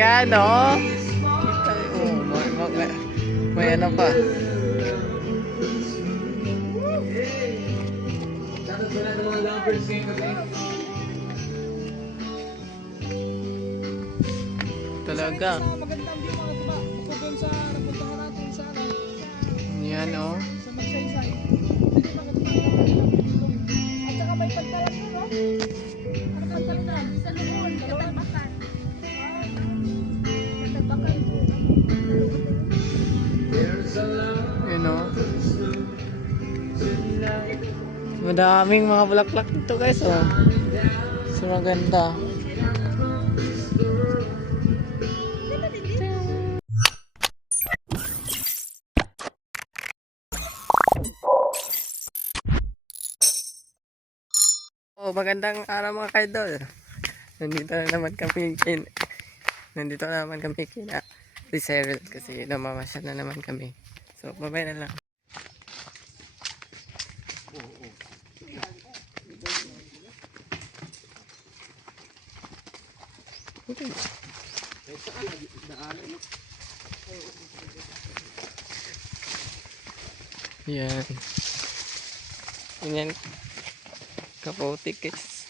Yan, oh. Oh, may ano pa. Talaga. Magandang view mga diba? Bukod doon sa napuntahan natin sa ano, Yan, oh. sa Magsaysay. Hindi magandang dito. At saka may pagtalan doon, no? Ano pagtalan doon? Sa Luhon, Katabakan. Katabakan po. Yun, oh. Madaming mga bulaklak dito, guys, oh. So, maganda. Oh, magandang araw mga kaidol. Nandito na naman kami kina Rizal kasi namamasyal na naman kami. So, babay na lang. Yan. Yan. Kapotik, guys.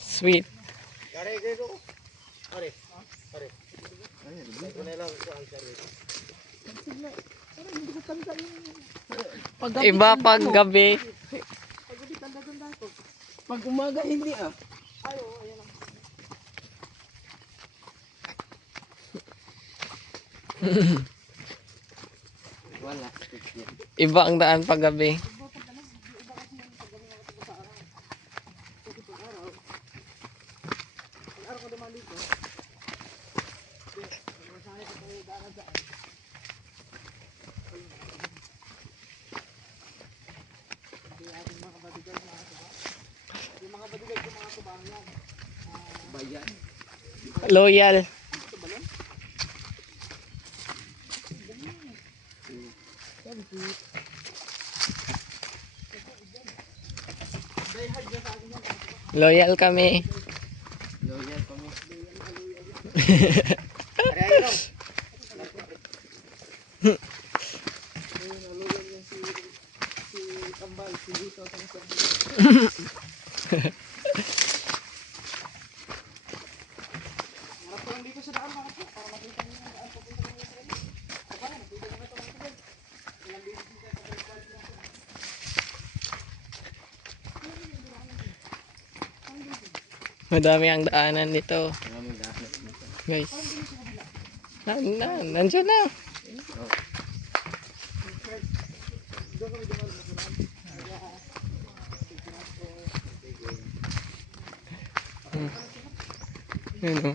Sweet. Iba pag gabi. Pag umaga hindi ah. Iba ang daan pag gabi. Loyal. Loyal kami. Loyal kami. Madami ang daanan dito. Guys. Nandiyan na. Yun, oh.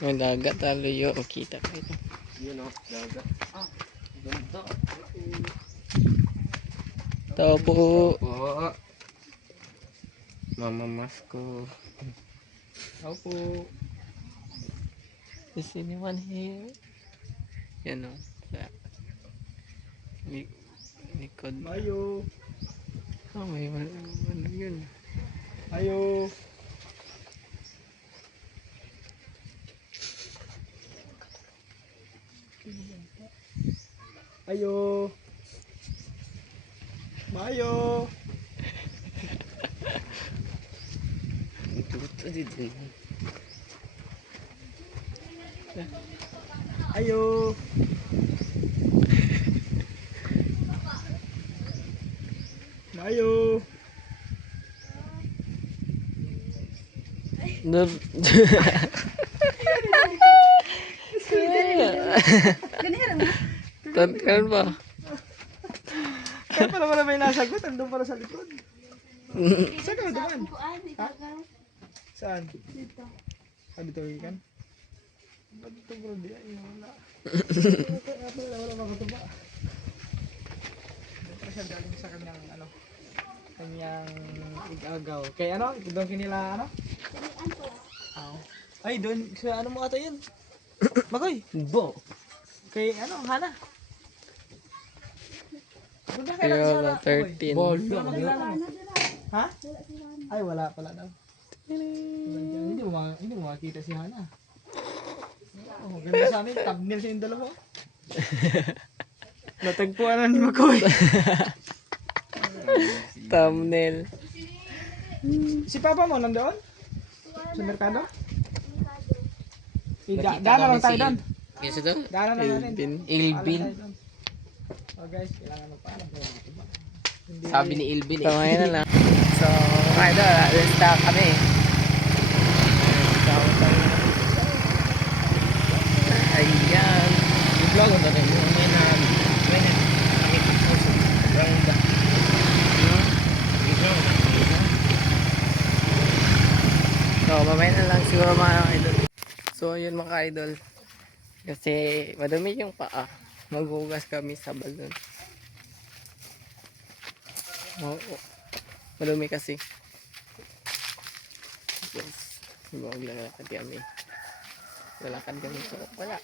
May dagat taluyo. Kita ka ito. Yun o, dagat. Ah, ganda. Tao po. Po. Mama Masko. Tao po. Is anyone here? Yan o. Sa likod. Mayo. Oh, may ano yun. Ayo. Ayo. Mayo. Ito dito. Ayo. Mayo. Kan ba? Kaya pala wala may nasagot. Andun pala sa likod. Saan ka duman? Ha? Saan? Dito. Ah, dito ikan? Ba't ito bro? Di ay wala. Wala makatuba. Dito siya galing sa kanyang ano. Kanyang igagaw. Kaya ano? Doon kinila ano? Sinian ko. Oh. Ay doon sa ano mo ata yun? Makoy! Bo. Kay ano? Hana? Doon na kailan Kaya siya na? 13. Wala makilala mo. Ano dira? Ha? Wala si Juan. Ay wala pala daw. Hindi mo makita si Hana. Oh, ganda sa amin. Thumbnail siya yung dalawa. Natagpuan na ni Makoy. Thumbnail. Si Papa mo nandoon? Sa merkado? Daan na lang tayo doon. Yes, ito? Daan na lang natin. Ilbin. Alam tayo doon. Oh guys, kailangan magpaalam kayo. Hindi. Sabi ni Ilbin So, ngayon na lang. So, mga idol, alis na kami. Ayan. I-vlog ang tatay mo. May na... May na... Sobrang ba? I-vlog ang tatay mo. So, mamaya na lang siguro mga idol. So, yun mga idol. Kasi madumi yung paa. Maghugas kami sa balon. Oo. Madumi kasi. Yes. Maglalakad kami. Lalakad kami. So, wala.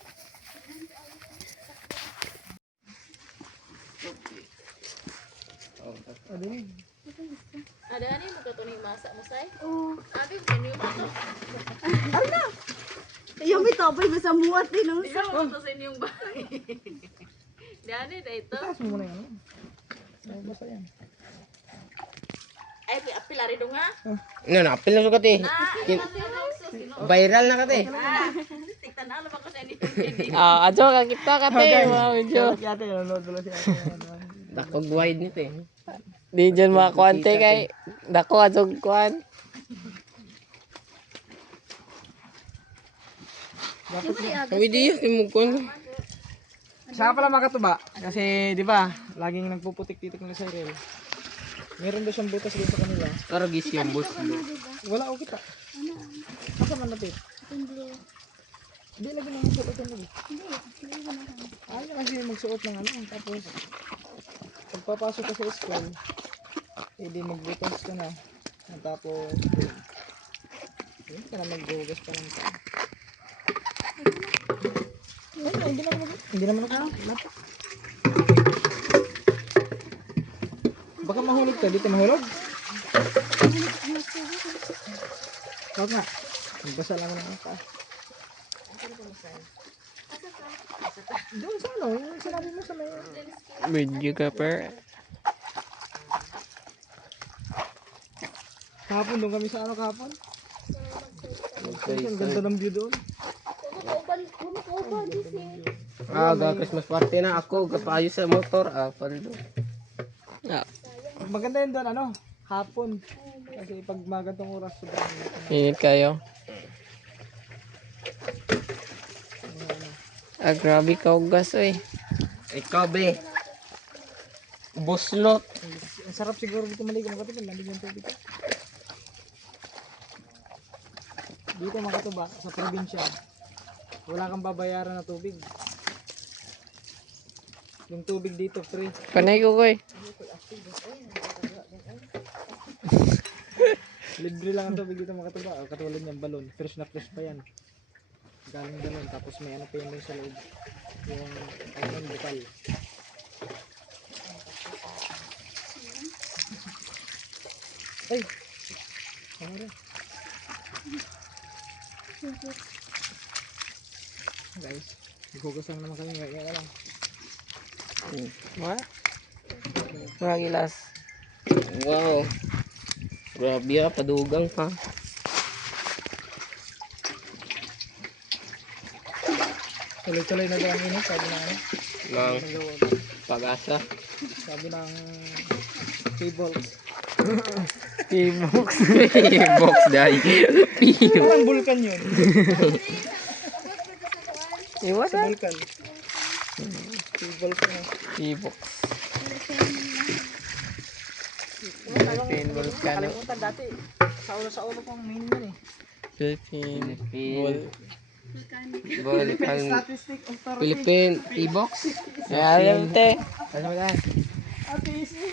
Ada ni magkatuning masak mo say? Oo. Abi ko ni mo to. Yung may topay ba sa muwat din ang Isa mo to sa inyong bahay. Dani na ito. Taas mo muna yung ano. Oh, basta yan. Ay apil ari do nga. Ano, nakapil na sukat eh. Viral na kate. Tiktan na ba ko sa inyo? Ah, adyo ka kita kate. Mga medyo. Kaya ate, nanonood pala si ate. Dakog wide nito eh. Di dyan makakuante kay. Dako adyo kuan. Kami di yun, kimugkon. Saka pala makatuba. Kasi, di ba, laging nagpuputik-titik ng Cyril. Meron daw siyang butas dito sa kanila. Karagis yung boss. Wala o kita. Asa man napit? Hindi. Hindi lagi nang magsuot ng lagi. Hindi. Hindi ko na. Ayaw kasi magsuot ng ano. Tapos, pagpapasok ka sa school, hindi magbutas ka na. Tapos, yun ka na magbugas pa lang ka. Hindi naman ako. Hindi naman ako. Lapak. Baka mahulog ka. Dito mahulog. Huwag nga. Magbasa lang ng pa. Doon sa ano, yung sinabi mo sa may... Video ka per. Kahapon doon kami sa ano kahapon. Ang ganda ng view doon. Kumukauban din siya. Christmas party na ako. Kapayo sa motor. Paldo. Ah, Maganda yun doon ano, hapon. Kasi pag magandang oras sobrang init kayo. Ah, grabe ka ugas oy. Ikaw be. Buslot. ang sarap siguro dito maligo makatuba, lamig yung tubig. Dito makatuba sa probinsya. Wala kang babayaran na tubig. Yung tubig dito free. Panay ko koy. Libre lang ang tubig dito makatuba. Katulad niyang balon, fresh na fresh pa yan. Galing balon, tapos may ano pa yun dun sa loob. Yung ayun, bukal. Ay! Ano rin? Guys, maghugas lang naman kami ngayon lang. What? Mga gilas. Wow. Grabe ah, padugang pa. Tuloy-tuloy na daw ang init, sabi ng ano. Ng pag-asa. Sabi ng K-Bolts. T-box. Box dahil. Parang vulkan yun. Iwas Sa ah. vulkan. K-Bolts na. T-box. Philippine Volcano. Kalimutan dati. Sa ulo kong meaning yun eh. Philippine Volcan. Statistic Authority. Philippine E-box. Alam te. Ano ba yan?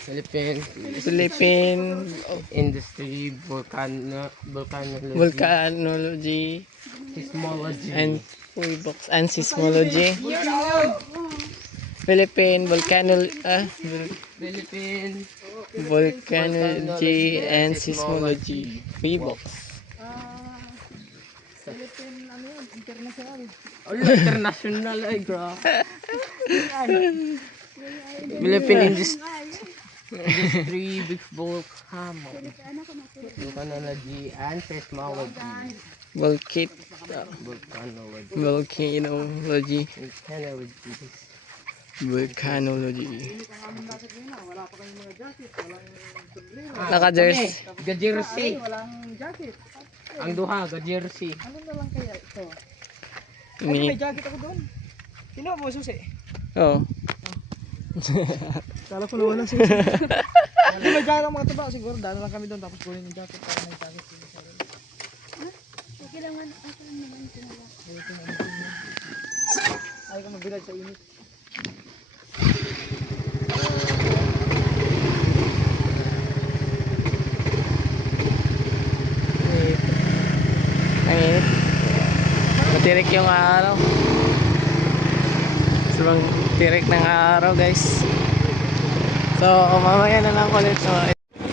Philippine Philippine Industry Volcanology. Volcanology Seismology. and Box and Seismology. Philippine Philippine Volcanology and Seismology. Box. Philippine, ano yun, international. International ay bro. Philippine Industry Big Volcano. Volcanology and Seismology. Volcanoology. Volcanology. Volcanology. Naka-jersey. Ga-jersey. Walang jacket. Ang duha, ga-jersey. Ano na lang kaya ito? Ay, Ini. may jacket ako doon. Sino mo susi? Oh. Kala ko nawalan susi. May jacket ang mga taba. Siguro daan lang kami doon tapos kunin yung jacket para may jacket. Okay lang naman tinala. Ayaw ko magbilad sa init. Ang init. Matirik yung araw. Sobrang tirik ng araw guys. So mamaya na lang ulit.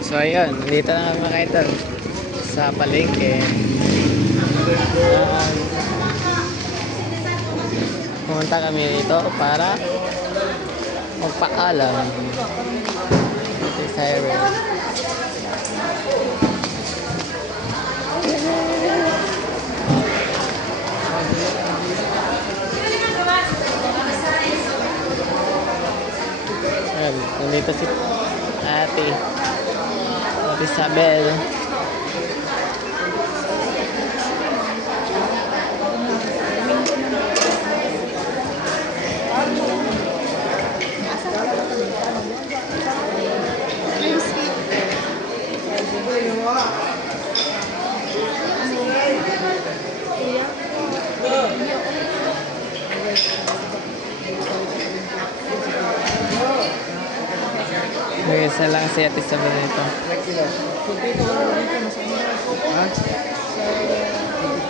So ayun, dito na kami mga idol sa palengke. Pumunta kami dito para magpaalam. Ito yung siren. Ayan, nandito si Ate Isabel. May isa lang si Ate Isabel nito.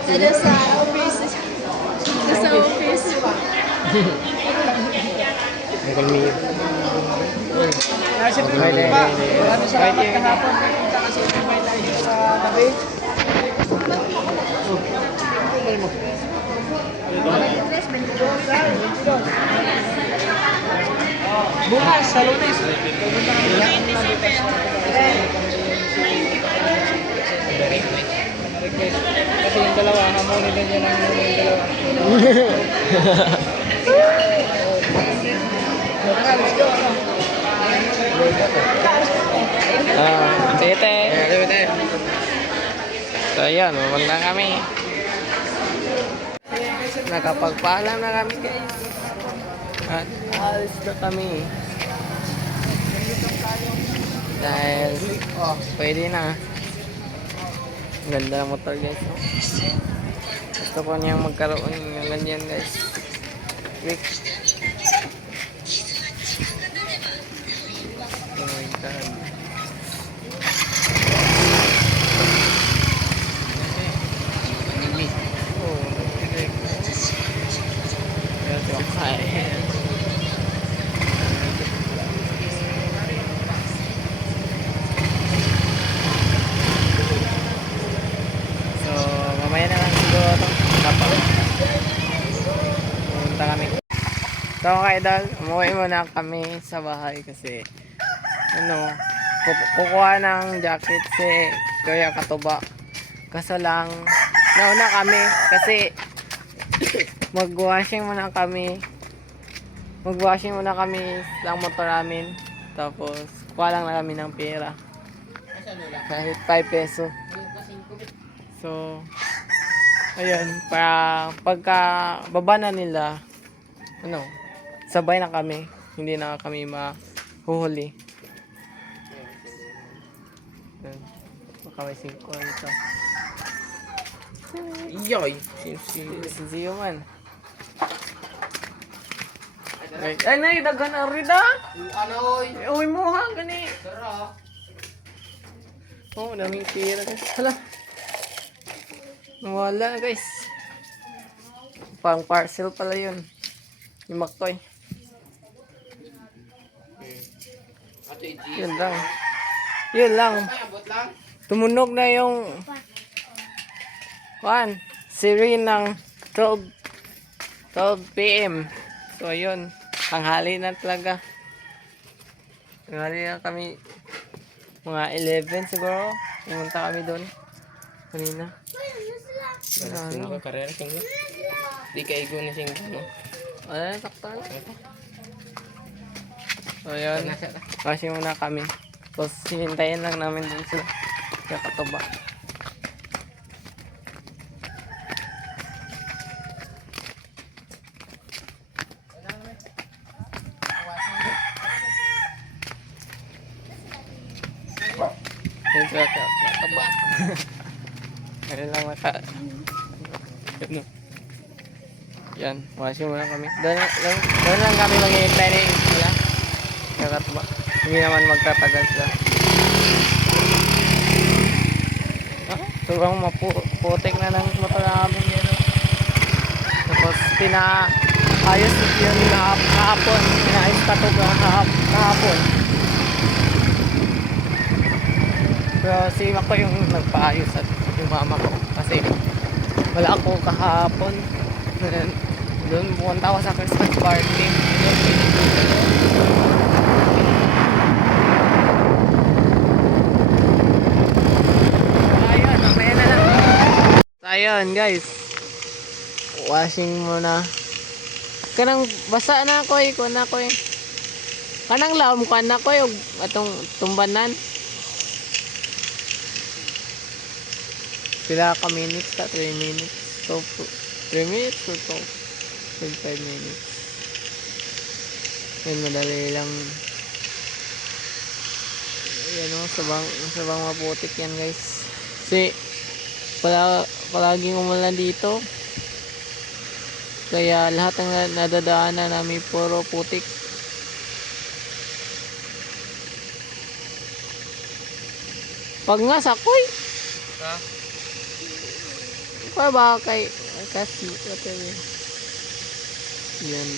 Ano sa office? Sa office. Uncle Mio. Siyempre, ba? Maraming salamat kahapon. Pumunta kasi invite tayo sa gabi. Bukas, sa Lunes. Pupunta kami lahat ng bukas. Request. Kasi yung dalawa, hamonin din yun ang yung dalawa. Let's go. Tete. So yun, pumunta kami. Nakapagpaalam na kami guys. At alis na kami. Dahil pwede na. Ganda ng motor guys. Gusto ko niyang magkaroon ng ganyan guys. Quick. Oh my god. So, mamaya na lang siguro kapag pumunta kami. So, mga idol, umuwi muna kami sa bahay kasi kukuha ng jacket si Kuya Katuba. Kaso lang, nauna kami kasi mag-washing muna kami ng motor namin. Tapos kuha lang na kami ng pera kahit 5 peso. So ayun, pagka baba na nila sabay na kami, hindi na kami mahuhuli. Yan. Baka may 5 ito. Iyoy! Sino? Si Zio man. Ay, nay, daghan na rin ah! Ano oy? Uy mo ha, gani. Tara. Oo, daming tira guys. Hala. Nawala na guys. Pang parcel pala yun. Yung Maktoy. Ato i-G. Yun lang. Yun lang. Ay, abot lang. Tumunog na yung sirene ng 12 PM. So ayun, tanghali na talaga. Tanghali na kami. Mga 11 siguro. Pumunta kami doon. Kanina. Sino ka karera singgo? Di ka igo na singgo, no? Ano, sakto na. So ayun, kasi muna kami. Tapos hihintayin lang namin dun sila. Kaya katuba. Yan sila katuba. Kaya lang maka... Ano? Yan, washing muna kami. Doon lang kami mag-i-hintay na yung sila. Kaya katuba. Hindi naman magtatagal sila. Sobrang maputik na ng motor namin yun. Tapos pinaayos yun kahapon. Pinaayos pa ito kahapon. Pero si Mako yung nagpaayos at yung mama ko. Kasi wala ako kahapon. Doon pumunta ako sa Christmas party. Ayun guys, washing muna. Kanang basa na ko ko na ko. Kanang laom ka na ko yung atong tumbanan. Sila ka minutes ka 3 minutes. So 3 minutes or 5 minutes. Yan madali lang. Ayan o, sabang maputik yan guys. Kasi palaging umulan dito. Kaya lahat ng nadadaanan namin puro putik. Pag nga sakoy. Ha? Pa ba kay kasi whatever. Yan.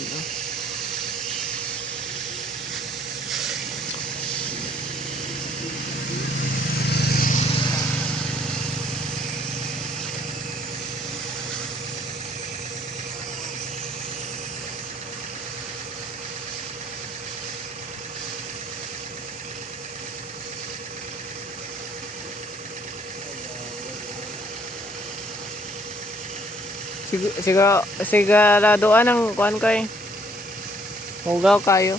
Siguraduan ang kuan ko eh. Hugaw kayo.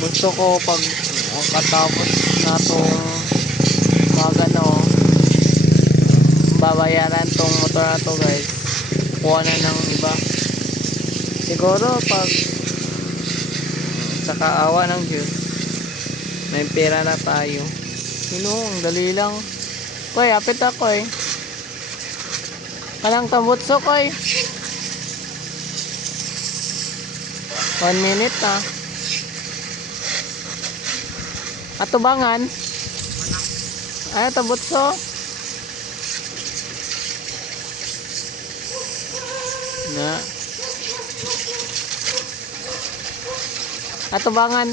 Gusto ko pag katapos na itong magano babayaran tong motor na to guys, kuha na ng iba siguro pag sa kaawa ng Diyos may pera na tayo. Ang dali lang koy, apit ako eh kanang tambutso koy 1 minute na atubangan ay tambutso na atubangan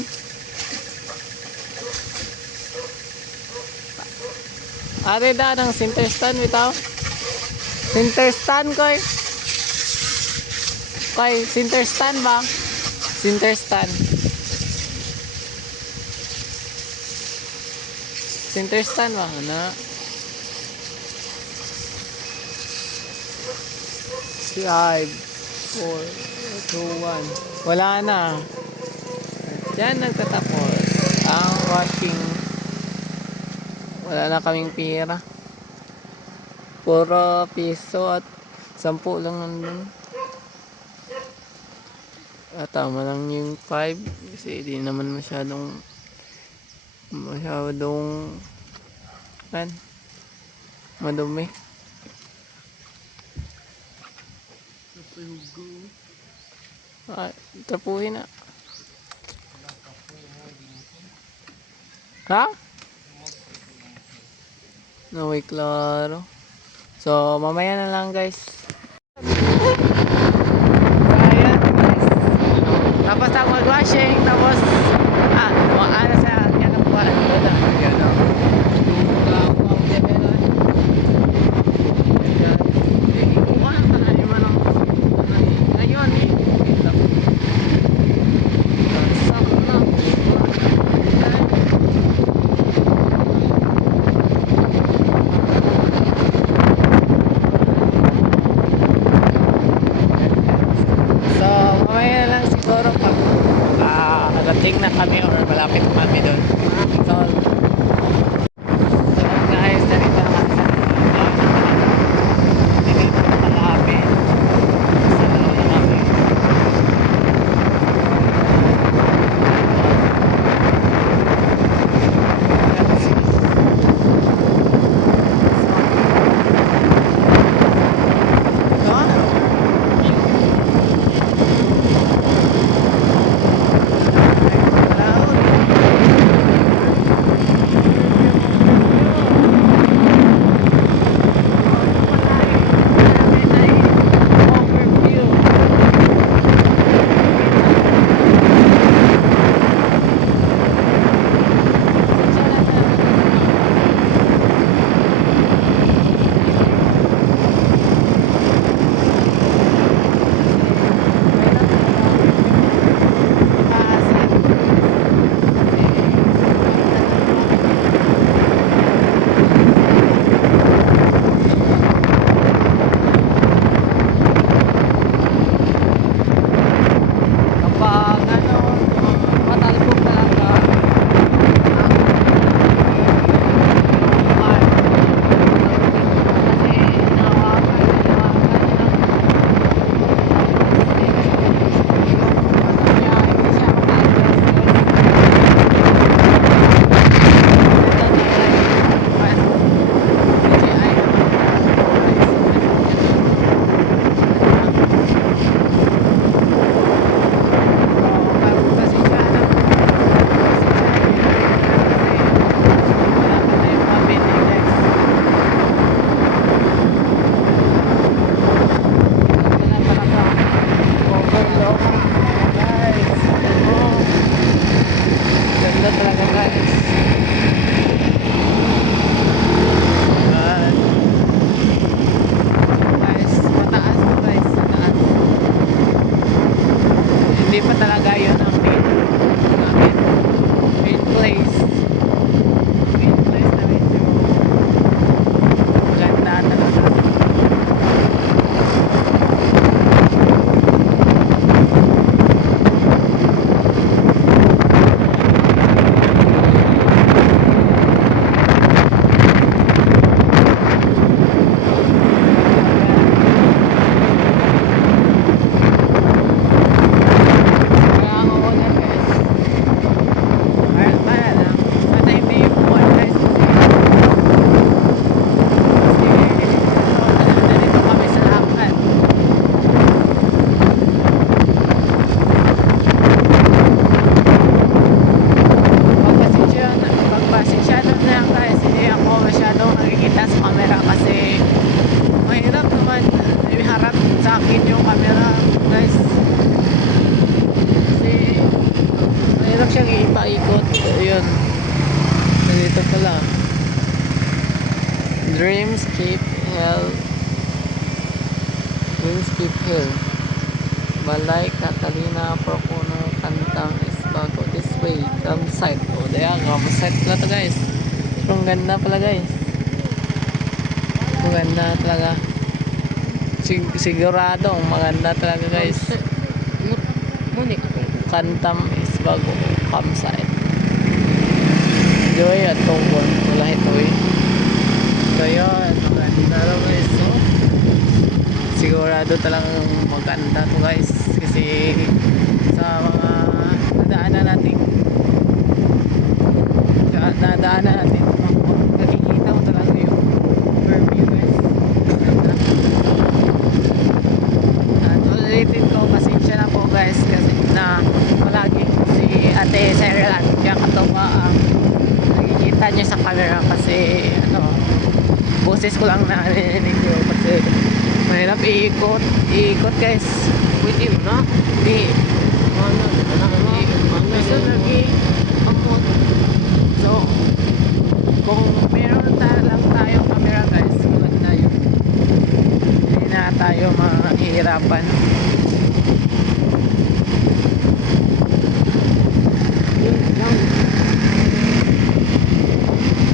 are da ng center stand bitaw center stand koy center stand ba center stand center stand ba na 5 4 2 1 wala na Diyan nagtatapos ang washing. Wala na kaming pera. Puro piso at 10 lang nandun. Tama lang yung 5 kasi di naman masyadong man, madumi. Tapuhin na. Ha? No way, klaro. So, mamaya na lang guys. Ayan guys. Tapos ako mag-washing. Tapos, ano sa yan ang buwan. Yan o. Ngayon eh. So, mamaya na lang siguro pag nagating na kami or malapit na kami doon. So, guys, narito na kami dito na malapit. Sa loob na kami. Kapag matalbog talaga ganda talaga guys. Guys, mataas to guys, mataas. Hindi pa talaga yun ang main place. Main place na medyo maganda talaga. Sa akin yung camera guys kasi mahirap siyang ipaikot. Ayun, nandito pala Dreamscape Hill Balay Catalina Procono Kantang Isbago. This way, campsite. O daya, campsite pala to guys. Pero ang ganda pala guys. Ang ganda talaga. Sigurado maganda talaga guys. Kantam Isbago. campsite. Joy at Tongkon. Wala ito eh. So yun, maganda lang guys. So, sigurado talagang maganda to guys. Kasi sa mga nadaanan natin, nakikita mo talaga yung overview guys. At ulitin ko, pasensya na po guys kasi na palagi si Ate Cheryl at kaya katawa nakikita niya sa camera kasi boses ko lang narinig yun kasi mahirap iikot guys. Pwede mo na. Hindi minsan nag-amot. So kung meron lang tayo camera guys, maganda yun, hindi na tayo mahihirapan.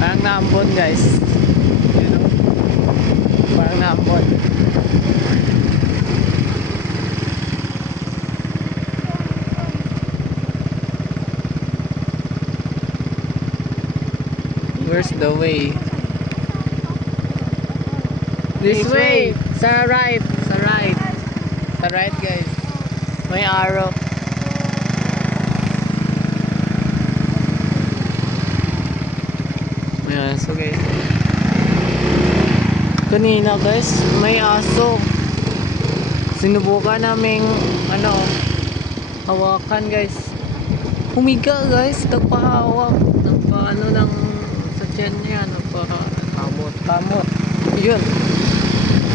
Parang naambon guys, parang naambon. Where's the way? This way! Sa right! Sa right! Sa right guys. May arrow. May aso guys. Kanina guys, may aso. Sinubukan naming hawakan guys. Humiga guys, nagpahawak. Nagpaano ng sa tiyan niya, kamot. Yun.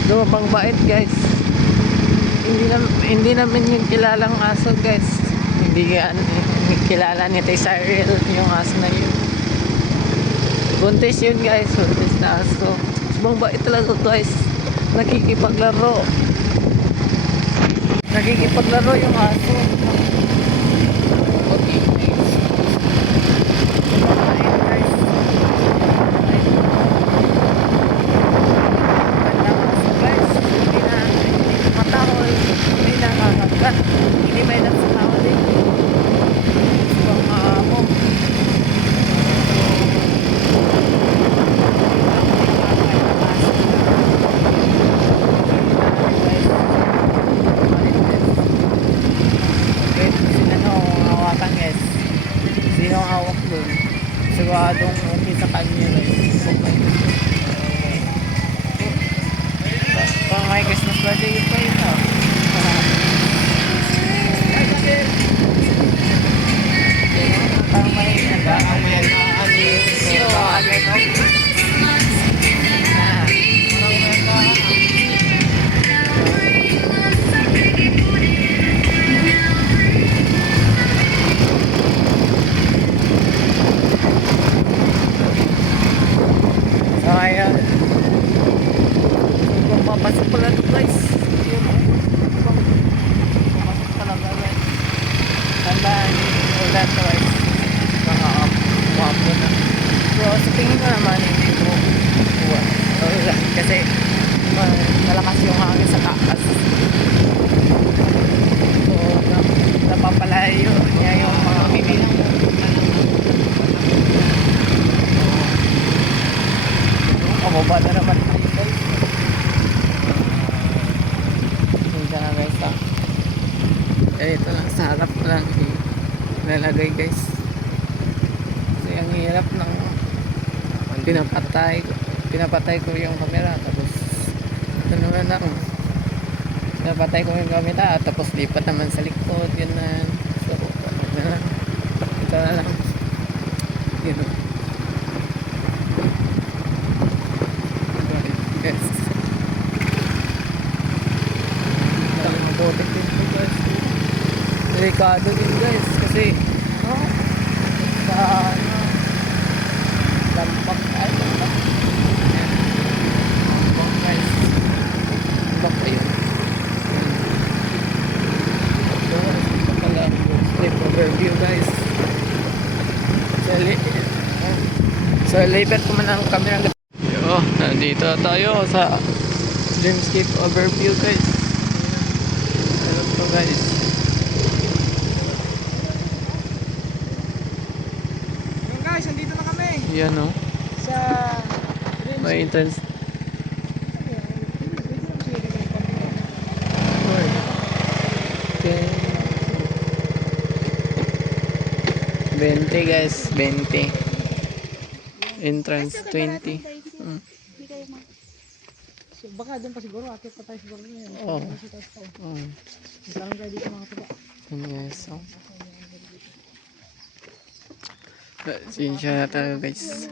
Lumabang bait guys. Hindi namin yung kilalang aso guys. Hindi kilala ni Tay Cyril yung aso na yun. Buntis yun guys, buntis na aso. Subang bait talaga guys. Nakikipaglaro yung aso. Okay guys. Bait guys. Magandang aso guys. Hindi matahol. Hindi nakakagat. Hindi may nagsakawal din. Subang maamo. Sino ang hawak doon? Siguradong okay sa kanya guys. Pang may Christmas birthday yung pa yun pang may so ayun, kung papasok pala ito guys, papasok talaga guys, tandaan ulan to guys, mga wapo na. So sa tingin ko naman hindi ito ulan kasi malakas yung hangin sa taas. So napapalayo niya yung mga bibilang. Baba na naman tayo guys. Punta na guys ito lang sa harap lang ilalagay guys. Kasi ang hirap ng pinapatay ko yung camera tapos ito naman lang pinapatay ko yung camera tapos lipat naman sa likod yun na. So ito na lang yun o. Yes. Mabutik din po guys. Delikado din guys kasi sa lampak lampak guys. Lampak pa yun. Ito pala slip overview guys. So lipat ko man ang camera. Nandito tayo sa Dreamscape overview guys. Ayan to guys. Yan o. Sa dreams. May entrance. Okay. 20 guys, 20. Entrance 20. Mm. Hindi kayo mag... So, baka doon pa siguro, akit pa tayo siguro ngayon. Oo. Sa taas pa. Mm. Parang tayo dito mga tuba. Yan guys. So. Sinsya na talaga guys.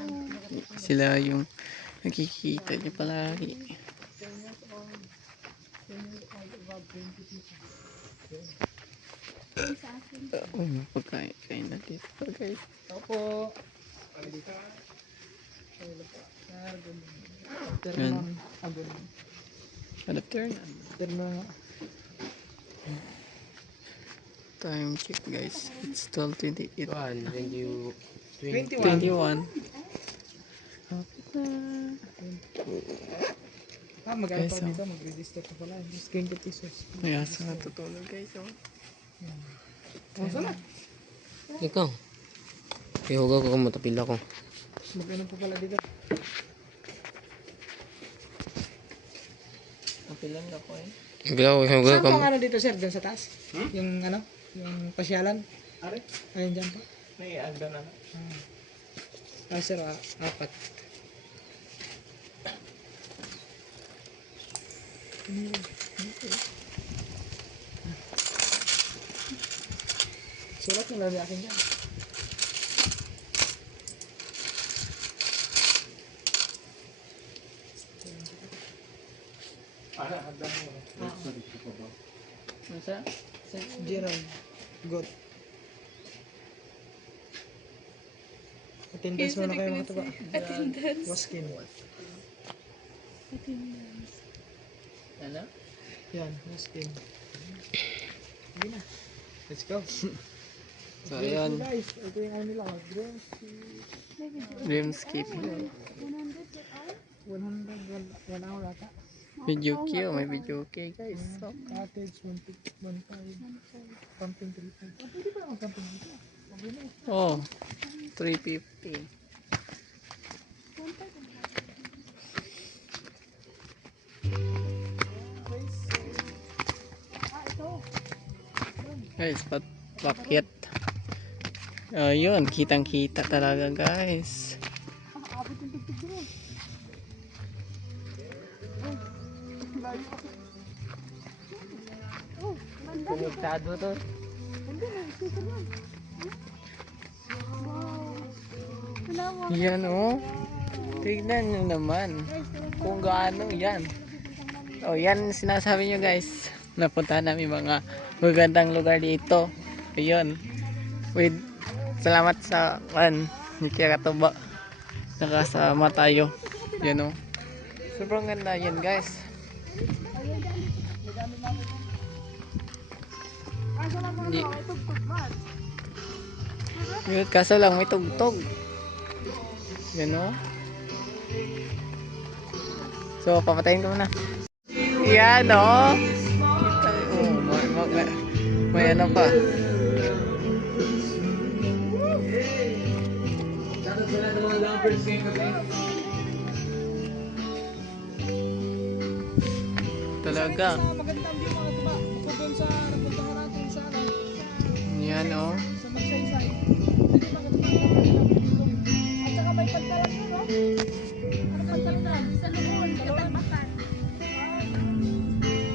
Sila yung nakikita niya palagi. Pagkain na dito guys. Opo. Afternoon. Adapter na. Afternoon. Time check guys. It's 12:28. 21. 21. Magkano Guys, pa dito? Mag-register pa pala. Just 20 pesos. May asa na tutulog guys. Oh. Sana. Ikaw. Ihugaw ko kung matapil ako. Magkano pa pala dito? Napilan ako eh. Bilaw, ihugaw Saan ka pang mo. ano dito sir? Doon sa taas? Yung ano? Yung pasyalan? Are? Ayun dyan pa. May agda na. Sir, apat. Sulat yung labi akin dyan. Masa? Gerald. Good. Attendance muna kayo mga tuba. Attendance. Waskin. Attendance. Ano? Yan, waskin. Sige na. Let's go. So ayan. Guys, ito yung ano nila. Dreamscape. 100 100, 1 hour ata. Video queue. May video queue guys. So, Cottage, 1.5. Camping 3.5. Pwede ba ang camping dito? Okay na. oh. 350. Guys, pakyat. Ayun, kitang-kita talaga guys. Konektado to. Yan oh. Tignan nyo naman kung gaano yan. Oh, yan sinasabi nyo guys. Napunta namin mga magandang lugar dito. Ayun. With salamat sa ni Kira Katuba. Nakasama tayo. Yan oh. Sobrang ganda yan guys. Hindi. Yun, kaso lang may tugtog. Yan o. So, papatayin ko muna. Yan o. Kita, oh, may ano pa. Talaga. Magandang view mga tuba. Bukod doon sa napuntahan natin sa ano. Yan o. Sa Magsaysay. Pwede makatulog. At saka may pagdalag doon, no? Ano ka talunag? Sa loob. Katagbakan.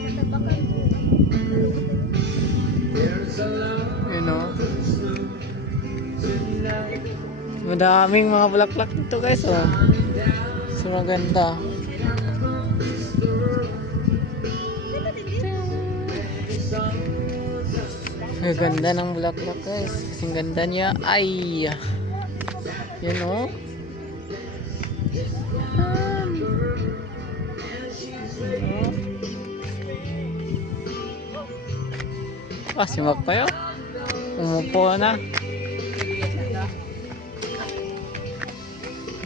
Katagbakan. Yan o. Madaming mga bulaklak dito guys o. So maganda. Ang ganda ng bulaklak guys. Ang ganda niya. Ay. Yan o. Si Makoy oh. Umupo na.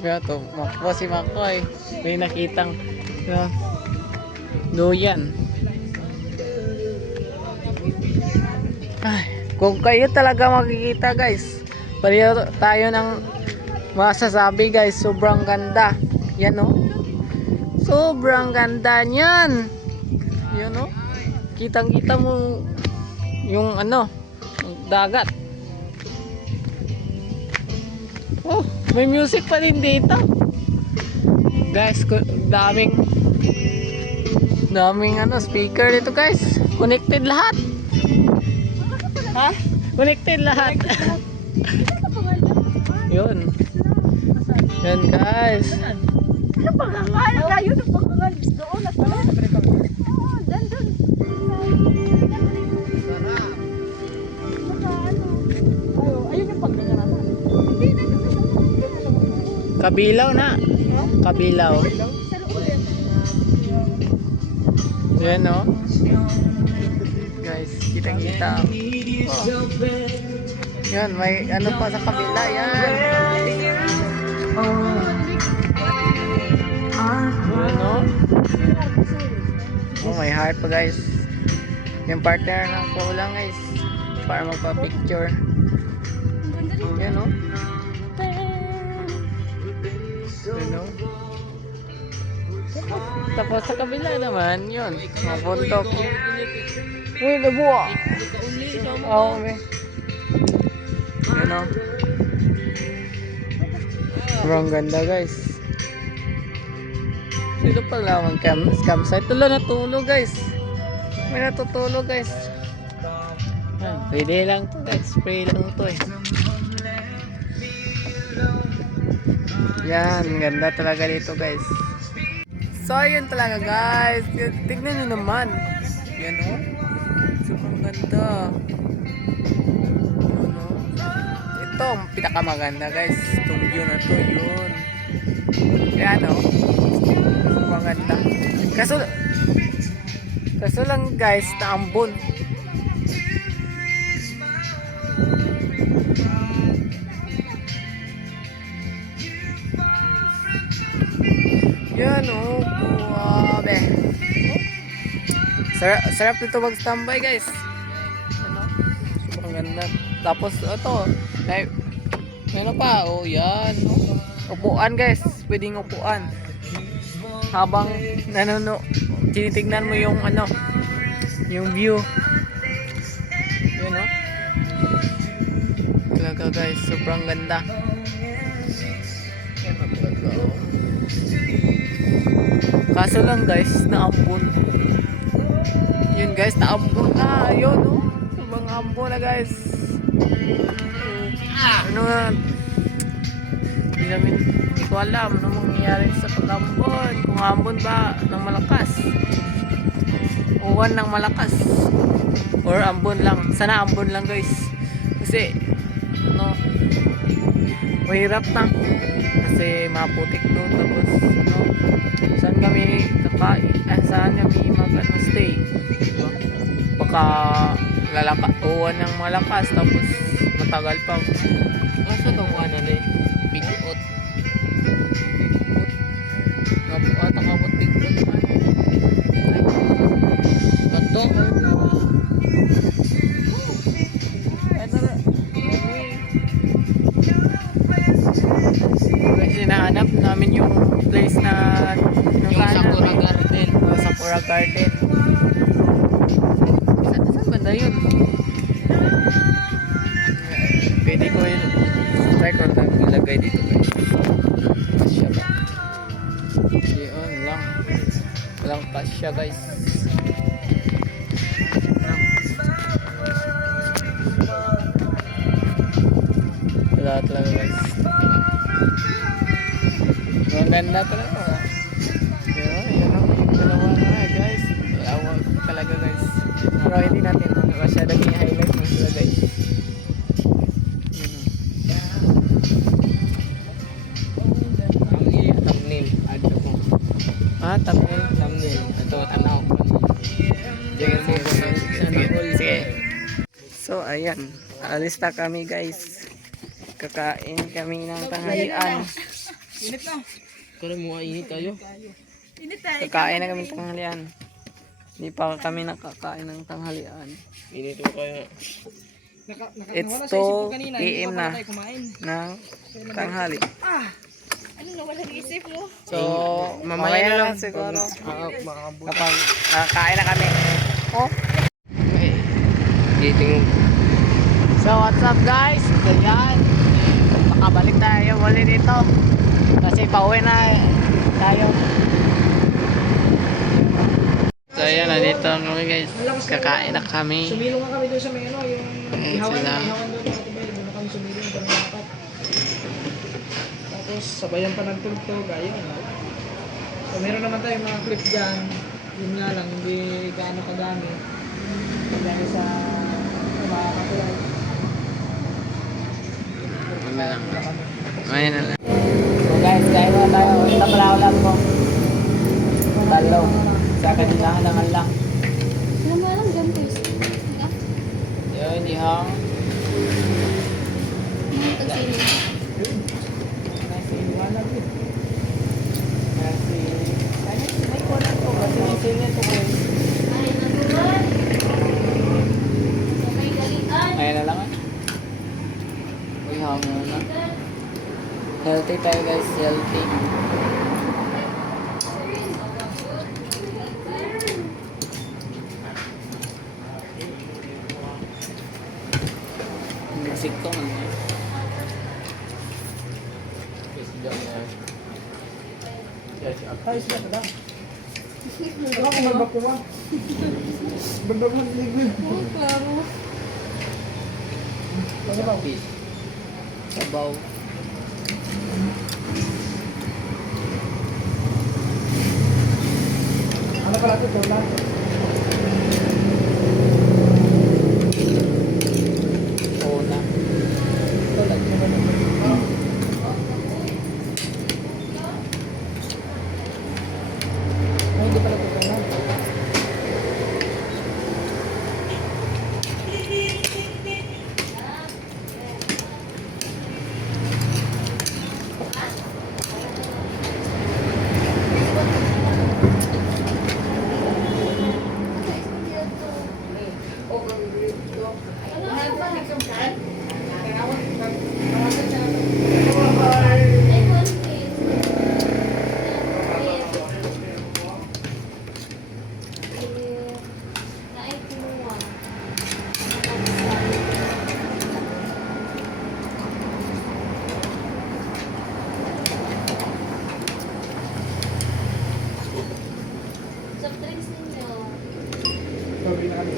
Kaya to, makpo si Makoy. May nakitang duyan. Ay, kung kayo talaga makikita guys, pareho tayo ng masasabi guys, sobrang ganda. Yan oh. Sobrang ganda niyan. Yan oh. Kitang-kita mo yung ano, yung dagat. Oh, may music pa din dito. Guys, daming ano, speaker dito guys. Connected lahat. Ha? Connected lahat. Yun. Yan guys. Ano pagangan? Layo ng pagangan. Doon na pala. Oo, dyan. Saka ano. Ayun yung pagangan naman. Hindi na. Kabilaw na. Kabilaw. Sa loob yan. Yan oh. Guys, kitang-kita. Oh. Yan, may ano pa sa kabila. Yan. Yan oh. Oh, may heart pa guys. Yung partner ng kulang guys. Para magpa-picture. Yan oh. Yan oh. Tapos sa kabila naman, yun. Mga bundok. Uy, nabuwa. Oo, okay. Yan o. Sobrang ganda guys. Dito pala ang campsite. Tulo natulog guys. May natutulog guys. Pwede lang to guys. Spray lang to eh. Yan, ganda talaga dito guys. So yun talaga guys. Tignan nyo naman. Yan o. Sobrang ganda. Ano? Ito ang pinakamaganda guys. Itong view na to yun. Yan o. Sobrang ganda. Kaso lang guys, naambon. Yan o, grabe. Sarap nito mag-standby guys. Ano? Sobrang ganda. Tapos ito, ano pa? Oh, yan. Oh. Upuan guys, pwedeng upuan. Habang tinitignan mo yung ano, yung view. Yan o. Talaga guys, sobrang ganda. Yan o talaga. Kaso lang guys, naambon. Yun guys, naambon na. Yun oh. Sobrang ambon na guys. Ano nga. Hindi ko alam ano mangyayari sa pag-ambon. Kung ambon ba ng malakas. Uwan ng malakas. Or ambon lang. Sana ambon lang guys. Kasi, ano, mahirap na. Kasi maputik doon. Tapos, ano, saan kami saan kami stay, diba? Baka uwan ng malakas tapos matagal pa. Asa daw ano na bigot at akabot bigot man ganto kasi hinahanap namin yung place na yung Sakura Garden. Sakura Garden. Saan banda yun? Pwede ko yun. Try ko lang ilagay dito guys. Pasya ba? Yun lang. Walang pasya guys. Wala talaga guys. Ang ganda talaga. Yun ang dalawa na guys. Lawag talaga guys. Pero hindi natin masyadong i-highlight mo sila guys. Thumbnail. Ito ko. Thumbnail. Ito, tanaw ko. Sige. So ayan. Alis na kami guys. Kakain kami ng tanghalian. Init na. Kaya mo init tayo. Init tayo. Kakain na kami ng tanghalian. Hindi pa kami nakakain ng tanghalian. Init mo kaya. It's nawala sa isip ko 2 kanina, PM hindi pa na. pala tayo kumain. ng tanghali. Ano nawala ng isip mo? So, mamaya na lang siguro. Kapag kain na kami. Oh. Okay. Eating. So, what's up guys? Ganyan. Makabalik tayo muli dito. Kasi pauwi na tayo. So, ayan. Nandito kami guys. Kakain na kami. Sumilong nga kami doon sa may ano, yung ihawan sila. doon mga tibay. Doon na kami sumilong kami dapat. Tapos sabayan pa ng tugtog, ayun. So meron naman tayong mga clip dyan. Yun nga lang, hindi gaano kadami. Dahil sa mga katulad. Mamaya lang. Mamaya na lang. So guys, kain na tayo. Ito pala ulam ko. Talong. Sa kanila halangan lang. Alam mo lang dyan, please. Yun, ihang. Ang tagsili. Nasa iwanan din. Kasi, may kulang ko. Kasi may sili ito ko. Ay, natural. May galian. Ayan na lang ah. Ihang na na. Healthy tayo guys, healthy. Musik ko man eh. Ay, sila ka lang. Ako kung magbakuha. Bagbakuhan libre. Oh, klaro. Sabaw. Sabaw. Ano pala ito? Tola? Oo na. Tola. Ay, hindi pala ito tola. Ay, one please. Naay kumuha. Soft drinks ninyo. Sabi na kami.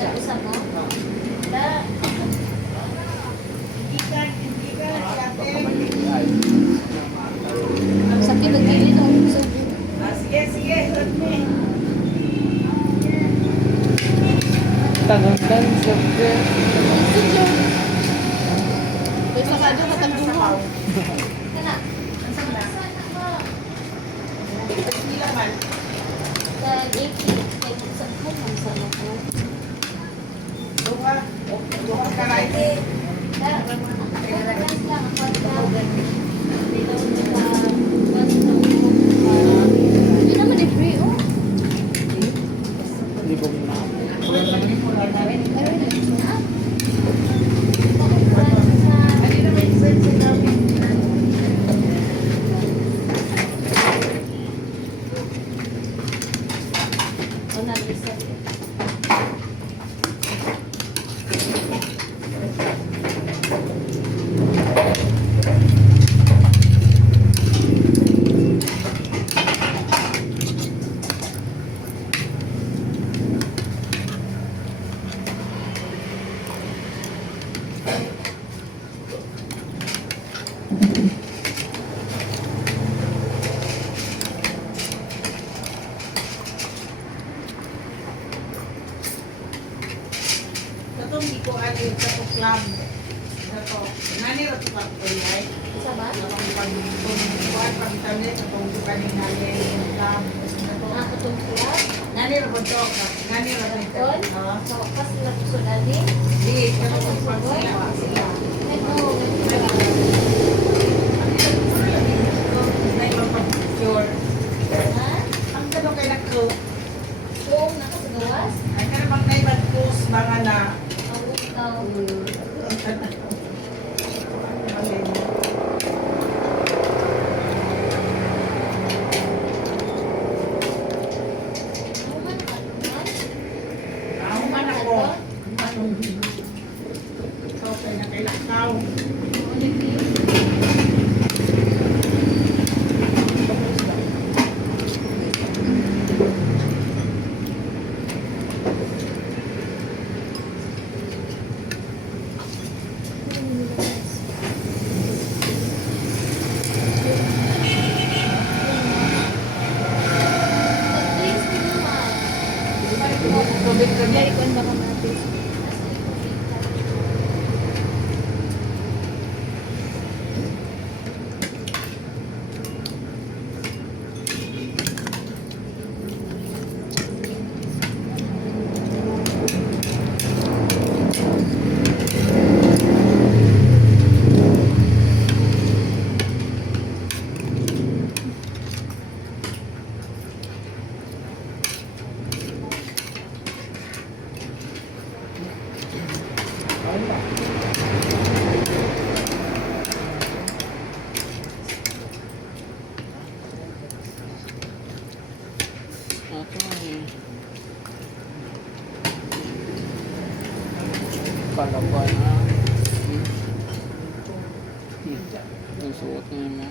Tapos mo? Da. Ang sakit ng gilid ng puso. Taguntan, siyempre. May sakado matagdumo. Kana. Ang sakit. Sa 80, kay kung saan ko, ang sarap ko. Hindi naman i-free, oh. Libog na. Katong di ko ano yung sa club. Ito, nani ro pa ko ay. Sama? Katong pag pagtalit katong kaning nani yung club. Ang katong kuya? Nani ro ba to? Nani ro ito. Doon? Sa wakas nila puso dali? Di, katong pag sila. Ito. Nay magpa-picture. Ha? Ang tanong kay ko. Oo, nakasagawas. Ay, karabang na ibang post mga na. Ang utaw. Human ka, human? Ako man ako. Ikaw kayo na kailakaw. Tubig ka niya, ikon baka natin. Ito eh. Palaban na. Yung suot na yun mo.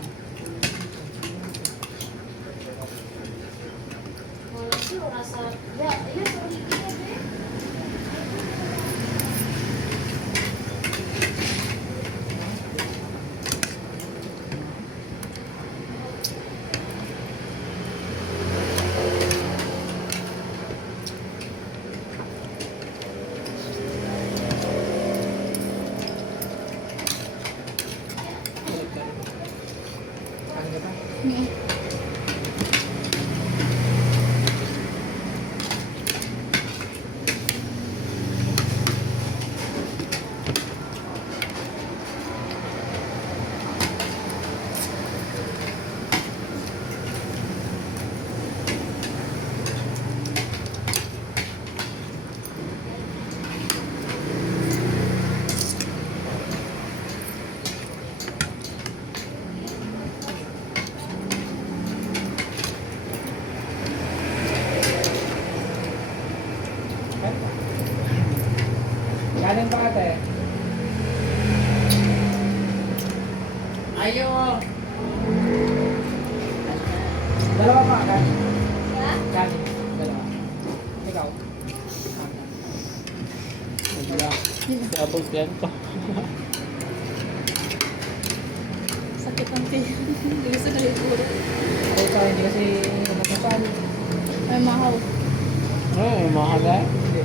Wala siya, nasa... Ya, iya, sorry, iya, eh. Galing pa ate. Ayo. Dalawa pa, galing. Ha? Galing. Dalawa. Ikaw. Wala. Sabog yan ko. Sakit ang tiyan. Hindi gusto na liburo. Ako ikaw, hindi kasi nagpapasal. Ay, mahaw. Ay, mahal eh. Hindi.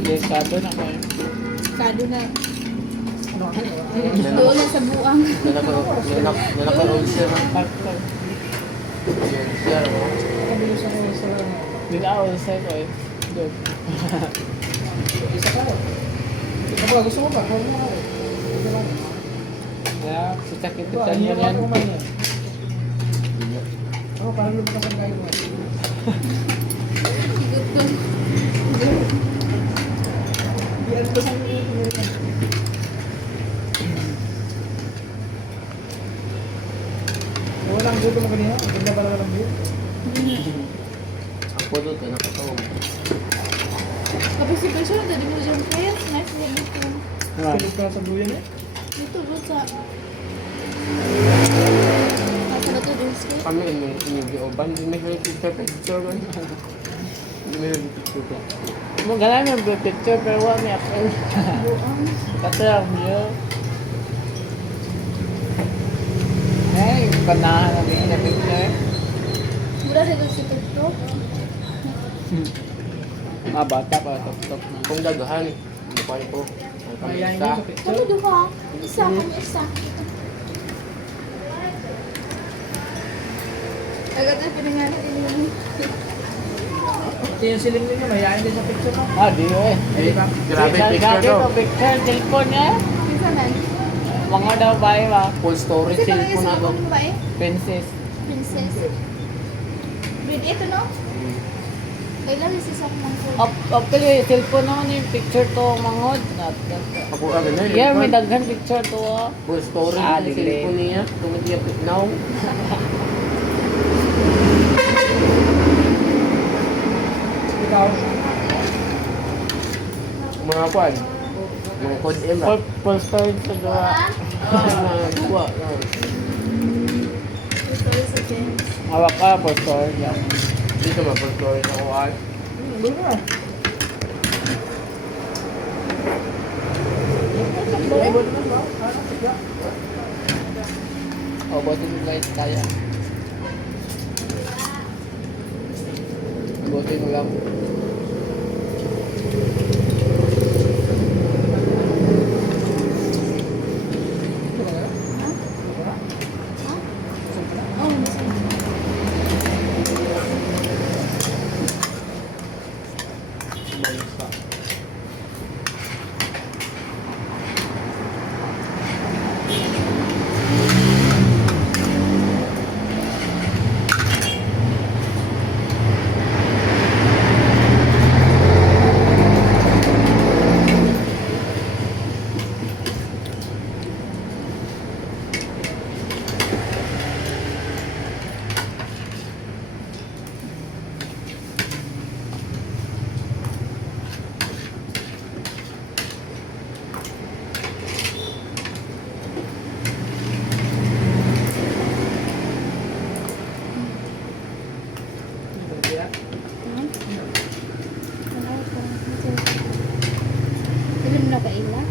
Delikado na ko eh. Kado na. Ano ako? Doon na sa buang. Nalaka-ulcer ang pagkag. Yan, sir mo. Kabilis ako sa... Nila-ulcer ko eh. Doon. Isa ka rin. Ikaw ba, gusto mo ba? Huwag mo ako. Ito lang. Kaya, sakit Ito, ito hindi niya ako yan. kumain yan. Ako, parang lumakas ang kain mo. Higot ko. Yan ko sa mga ito. Walang view ko mo kanina. Ang ganda pala walang view. Ako doon, nakatawag. Kapag si Pesyo, dali mo dyan kaya. Nice na dito. Pilit ka na sa blue yan eh. Dito, doon sa... Nasa na to, doon sa... Kami inigioban, hindi may picture man. Hindi may picture ko. Mo ganun may picture pero wala may ako. Buang. Katra niyo. Ay, panahan namin na picture. Mura sa doon si Pedro. Ah, bata pa, top na. Kung dagahan, hindi pa ko. Kami Mayayain isa. mo sa picture. Kami doon ka. Isa, kami isa. Agad na pinangalan din yun. Ito yung siling ninyo, mayayain din sa picture mo. Ah, di eh. Di ba? Grabe picture to. Picture, cellphone niya. Pinsanan. Mga daw ba ba? Full storage Kasi cellphone na to. mo ba eh? Princess. Princess. Read ito no? Kailan si Sak ng food? Apil yung cellphone na yung picture to mangod. Ako agad na Yeah, may daghan picture to. Full storage Ah, na dili. cellphone niya. Tumitiya now. Mga kwan. Mga code M. Full storage sa gawa. Mga duwa. Ito sa James. Hawak ka, full storage. Yeah. Dito ba full storage ako ay? O, botin mo guys, kaya. Botin mo lang. Oh, nasa. Ilan na ka ila?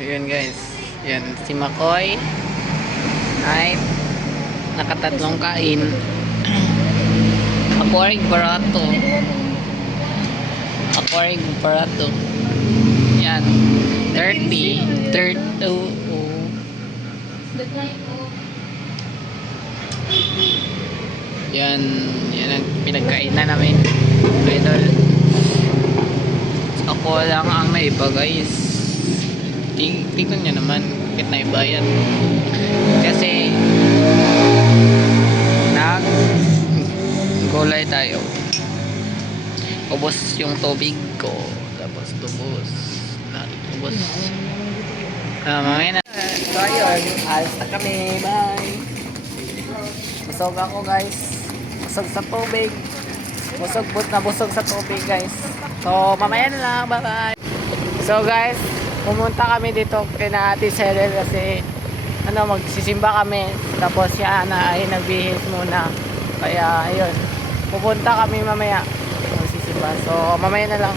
Ayun guys. Yan, si Makoy. Ay, nakatatlong kain. Aquarig barato. Aquarig barato. Yan. 30. 30. Yan. Yan ang pinagkainan namin. Idol. Ako lang ang naiba guys. Tingnan nyo naman bakit naibayad. Kasi gulay tayo. Ubos yung tubig ko. Tapos tubos. Ubos. Mamaya na. So ayun. Alis na kami. Bye. Busog ako guys. Busog sa tubig. Busog sa tubig guys. So mamaya na lang. Bye bye. So guys, pumunta kami dito kina Ate Cheryl kasi magsisimba kami. Tapos si Ana ay nagbihis muna. Kaya ayun. Pupunta kami mamaya. Magsisimba. So mamaya na lang.